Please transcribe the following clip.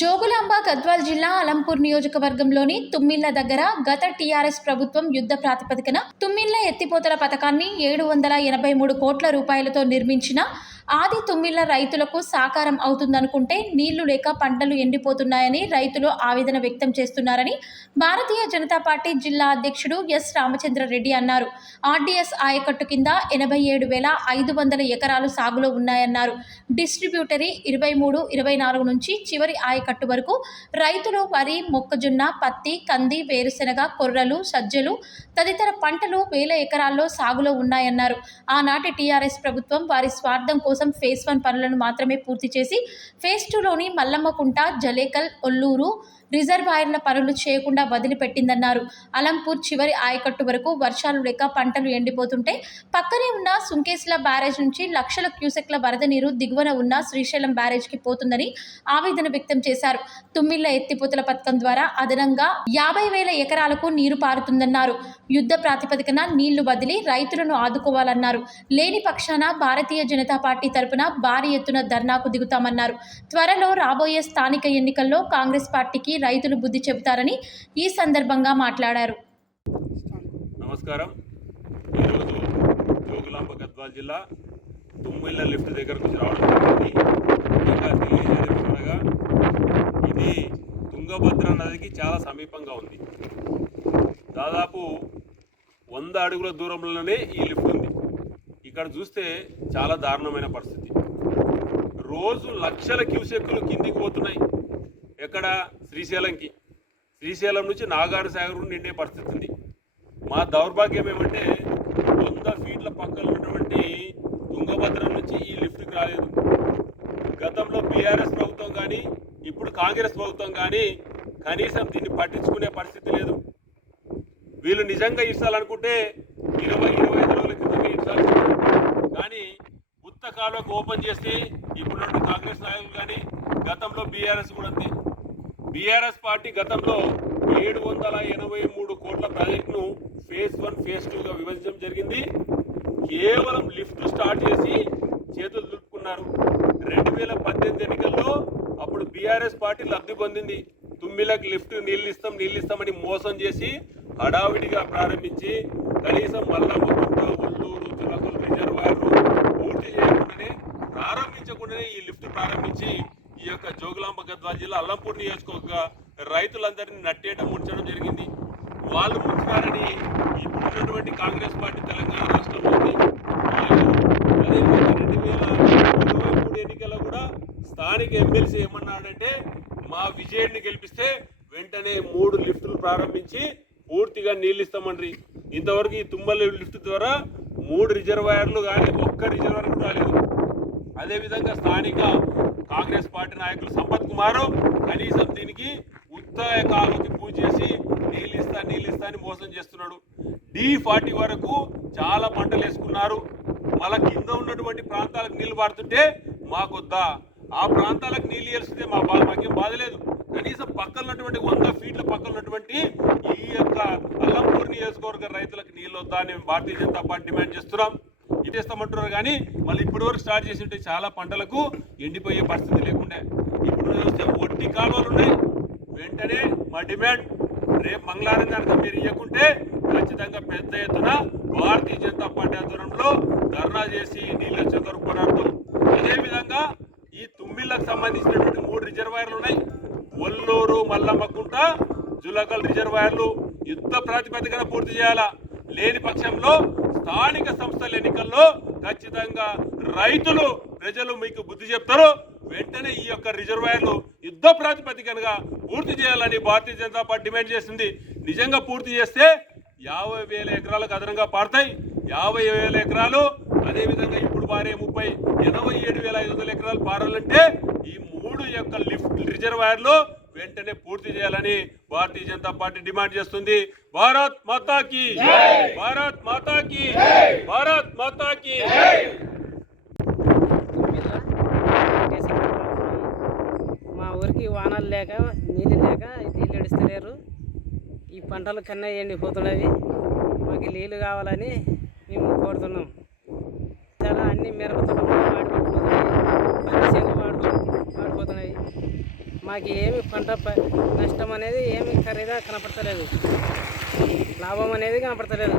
జోగులాంబ గద్వాల్ జిల్లా అలంపూర్ నియోజకవర్గంలోని తుమ్మిళ్ల దగ్గర గత టీఆర్ఎస్ ప్రభుత్వం యుద్ధ ప్రాతిపదికన తుమ్మిళ్ల ఎత్తిపోతల పథకాన్ని 783 కోట్ల రూపాయలతో నిర్మించిన ఆది తుమ్మిళ్ల రైతులకు సాకారం అవుతుందనుకుంటే నీళ్లు లేక పంటలు ఎండిపోతున్నాయని రైతులు ఆవేదన వ్యక్తం చేస్తున్నారని భారతీయ జనతా పార్టీ జిల్లా అధ్యక్షుడు ఎస్ రామచంద్రారెడ్డి అన్నారు. ఆర్డీఎస్ ఆయకట్టు కింద 87,500 ఎకరాలు సాగులో ఉన్నాయన్నారు. డిస్ట్రిబ్యూటరీ 23-24 నుంచి చివరి ఆయకట్టు వరకు రైతులు వరి, మొక్కజొన్న, పత్తి, కంది, వేరుశెనగ, కొర్రలు, సజ్జలు తదితర పంటలు వేల ఎకరాల్లో సాగులో ఉన్నాయన్నారు. ఆనాటి టీఆర్ఎస్ ప్రభుత్వం వారి స్వార్థం కోసం ఫేజ్ 1 పనులను మాత్రమే పూర్తి చేసి ఫేజ్ 2లోని మల్లమ్మకుంట, జలేకల్, ఒల్లూరు రిజర్వాయర్ల పనులు చేయకుండా వదిలిపెట్టిందన్నారు. అలంపూర్ చివరి ఆయకట్టు వరకు వర్షాలు లేక పంటలు ఎండిపోతుంటే పక్కనే ఉన్న సుంకేశ్ల బ్యారేజ్ నుంచి లక్షల క్యూసెక్ల వరద నీరు దిగువన ఉన్న శ్రీశైలం బ్యారేజ్కి పోతుందని ఆవేదన వ్యక్తం చేశారు. తుమ్మిళ్ల ఎత్తిపోతల పథకం ద్వారా అదనంగా 50,000 ఎకరాలకు నీరు పారుతుందన్నారు. యుద్ధ ప్రాతిపదికన నీళ్లు వదిలి రైతులను ఆదుకోవాలన్నారు. లేని పక్షాన భారతీయ జనతా పార్టీ తరపున భారీ ఎత్తున ధర్నాకు దిగుతామన్నారు. త్వరలో రాబోయే స్థానిక ఎన్నికల్లో కాంగ్రెస్ పార్టీకి రైతులు బుద్ధి చెబుతారని ఈ సందర్భంగా మాట్లాడారు. నమస్కారం. ఈరోజు జోగులాంబ గద్వాల్ జిల్లా తుమ్మిళ్ల లిఫ్ట్ దగ్గరకు రావడం జరిగింది. ఇంకా తెలియజేయగా ఇది తుంగభద్ర నదికి చాలా సమీపంగా ఉంది. దాదాపు 100 అడుగుల దూరంలోనే ఈ లిఫ్ట్ ఉంది. ఇక్కడ చూస్తే చాలా దారుణమైన పరిస్థితి. రోజు లక్షల క్యూసెక్కులు కిందికి పోతున్నాయి. ఎక్కడ? శ్రీశైలం నుంచి నాగార్ సాగర్ నిండే పరిస్థితి ఉంది. మా దౌర్భాగ్యం ఏమంటే 100 ఫీట్ల పక్కన ఉన్నటువంటి తుంగభద్ర నుంచి ఈ లిఫ్ట్కి రాలేదు. గతంలో బీఆర్ఎస్ ప్రభుత్వం కానీ ఇప్పుడు కాంగ్రెస్ ప్రభుత్వం కానీ కనీసం దీన్ని పట్టించుకునే పరిస్థితి లేదు. వీళ్ళు నిజంగా ఇస్తాలనుకుంటే 20-25 రోజుల క్రితమే ఇచ్చాల్సి, కానీ ఉత్త కాలువకు ఓపెన్ చేసి ఇప్పుడున్న కాంగ్రెస్ నాయకులు కానీ గతంలో బీఆర్ఎస్ కూడా అంతే. బీఆర్ఎస్ పార్టీ గతంలో 783 కోట్ల ప్రాజెక్టును ఫేజ్ 1, ఫేజ్ 2గా విభజించడం జరిగింది. కేవలం లిఫ్ట్ స్టార్ట్ చేసి చేతులు దులుపుకున్నారు. 2018 ఎన్నికల్లో అప్పుడు బీఆర్ఎస్ పార్టీ లబ్ధి పొందింది. తుమ్మిలకు లిఫ్ట్ నీళ్ళు ఇస్తామని మోసం చేసి హడావిడిగా ప్రారంభించి కనీసం మల్లమ్మకుంట, ఒల్లూరు, చిలకలు రిజర్వాయర్లు పూర్తి ప్రారంభించకుండానే ఈ లిఫ్ట్ ప్రారంభించి ఈ యొక్క జోగులాంబ గద్వాల్ జిల్లా అల్లంపూర్ నియోజకవర్గ రైతులందరినీ నట్టేట ముంచడం జరిగింది. వాళ్ళు ముంచారని ఇప్పుడున్నటువంటి కాంగ్రెస్ పార్టీ తెలంగాణ రాష్ట్రంలో ఉంది. అదేవిధంగా 2023 ఎన్నికల్లో కూడా స్థానిక ఎమ్మెల్సీ ఏమన్నాడంటే మా విజయాన్ని గెలిపిస్తే వెంటనే 3 లిఫ్టులు ప్రారంభించి పూర్తిగా నీళ్ళు ఇస్తామండ్రి. ఇంతవరకు ఈ తుమ్మల లిఫ్ట్ ద్వారా 3 రిజర్వాయర్లు కానీ ఒక్క రిజర్వాయర్ కూడా రాలేదు. అదేవిధంగా స్థానిక కాంగ్రెస్ పార్టీ నాయకులు సంపత్ కుమార్ కనీసం దీనికి ఉత్తర కాలువకి పూజ చేసి నీళ్ళు ఇస్తా అని మోసం చేస్తున్నాడు. D40 వరకు చాలా పంటలు వేసుకున్నారు. మళ్ళా కింద ఉన్నటువంటి ప్రాంతాలకు నీళ్లు పారుతుంటే మాకొద్దా, ఆ ప్రాంతాలకు నీళ్ళు వేస్తే మాకేం బాధ లేదు. కనీసం పక్కన ఉన్నటువంటి 100 ఫీట్ల పక్కన ఉన్నటువంటి ఈ యొక్క అల్లంపూర్ నియోజకవర్గ రైతులకు నీళ్ళు వద్దా అని భారతీయ జనతా పార్టీ డిమాండ్ చేస్తున్నాం. ఇదేస్తామంటున్నారు కానీ మళ్ళీ ఇప్పటి వరకు స్టార్ట్ చేసి ఉంటే చాలా పంటలకు ఎండిపోయే పరిస్థితి లేకుండా ఇప్పుడు చూస్తే ఒట్టి కాలువలు ఉన్నాయి. వెంటనే మా డిమాండ్ రేపు మంగళవారం కనుక మీరు ఇవ్వకుంటే ఖచ్చితంగా పెద్ద ఎత్తున భారతీయ జనతా పార్టీ ఆధ్వర్యంలో ధర్నా చేసి నీళ్ళు వచ్చే వరకు పోరాడతాం. అదేవిధంగా ఈ తుమ్మిళ్లకు సంబంధించినటువంటి 3 రిజర్వాయర్లు ఉన్నాయి. ఒల్లూరు, మల్లమ్మకుంట, జులకల్ రిజర్వాయర్లు యుద్ధ ప్రాతిపదికన పూర్తి చేయాలా. లేని పక్షంలో స్థానిక సంస్థల ఎన్నికల్లో ఖచ్చితంగా రైతులు, ప్రజలు మీకు బుద్ధి చెప్తారు. వెంటనే ఈ యొక్క రిజర్వాయర్లు యుద్ధ ప్రాతిపదికనగా పూర్తి చేయాలని భారతీయ జనతా పార్టీ డిమాండ్ చేస్తుంది. నిజంగా పూర్తి చేస్తే 50,000 ఎకరాలకు అదనంగా పారుతాయి. 50,000 ఎకరాలు అదేవిధంగా ఇప్పుడు పారే 87,500 ఎకరాలు పారాలంటే ఈ 3 యొక్క లిఫ్ట్ రిజర్వాయర్లు వెంటనే పూర్తి చేయాలని భారతీయ జనతా పార్టీ డిమాండ్ చేస్తుంది. భారత్ మాతా కీ జై, భారత్ మాతా కీ జై, భారత్ మాతా కీ జై. మా ఊరికి వానలు లేక నీళ్ళు ఎడుస్తలేరు. ఈ పంటలు కన్నా ఎండిపోతున్నవి. మాకు నీళ్ళు కావాలని మేము కోరుతున్నాం. చాలా అన్ని మిరప తోటలు వాడిపోతున్నాయి, పత్తి చేనులు వాడిపోతున్నాయి. మాకు ఏమి పంట నష్టం అనేది ఏమి ఖరీదా కనపడతలేదు, లాభం అనేది కనపడతలేదు.